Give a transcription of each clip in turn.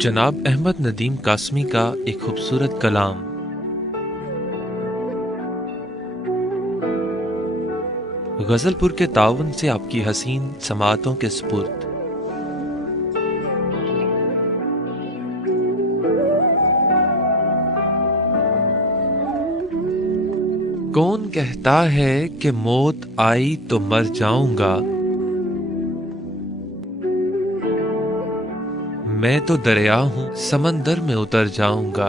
जनाब अहमद नदीम कासमी का एक खूबसूरत कलाम। गजलपुर के ताउन से आपकी हसीन समातों के सुपुर्द। कौन कहता है कि मौत आई तो मर जाऊंगा, मैं तो दरिया हूं समंदर में उतर जाऊंगा।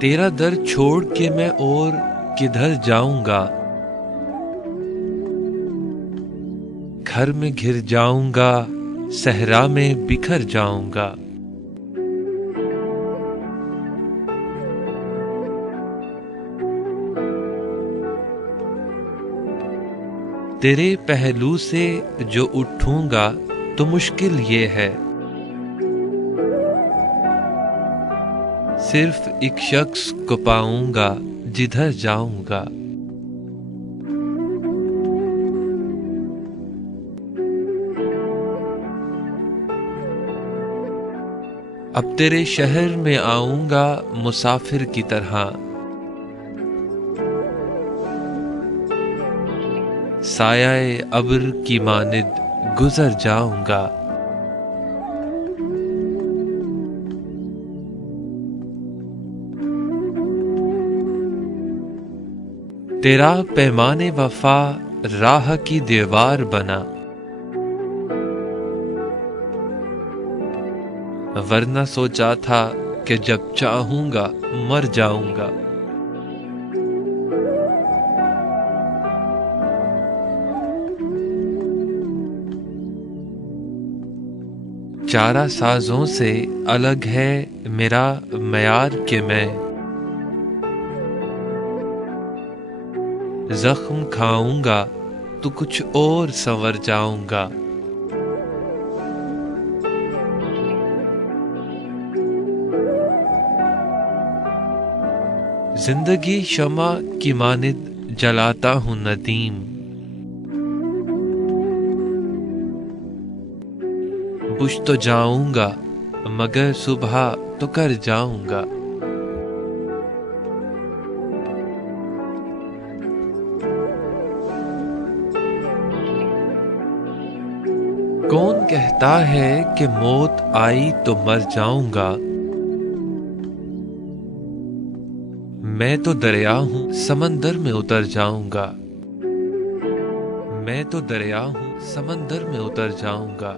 तेरा दर छोड़ के मैं और किधर जाऊंगा, घर में घिर जाऊंगा, सहरा में बिखर जाऊंगा। तेरे पहलू से जो उठूंगा तो मुश्किल ये है, सिर्फ एक शख्स को पाऊंगा जिधर जाऊंगा। अब तेरे शहर में आऊंगा मुसाफिर की तरह, सायाए अब्र की मानिद गुजर जाऊंगा। तेरा पैमाने वफा राह की दीवार बना, वरना सोचा था कि जब चाहूंगा मर जाऊंगा। चारा साजों से अलग है मेरा मयार के मैं, जख्म खाऊंगा तो कुछ और संवर जाऊंगा। जिंदगी शमा की मानिद जलाता हूं नदीम, बुझ तो जाऊंगा मगर सुबह तो कर जाऊंगा। कौन कहता है कि मौत आई तो मर जाऊंगा, मैं तो दरिया हूं समंदर में उतर जाऊंगा। मैं तो दरिया हूं समंदर में उतर जाऊंगा।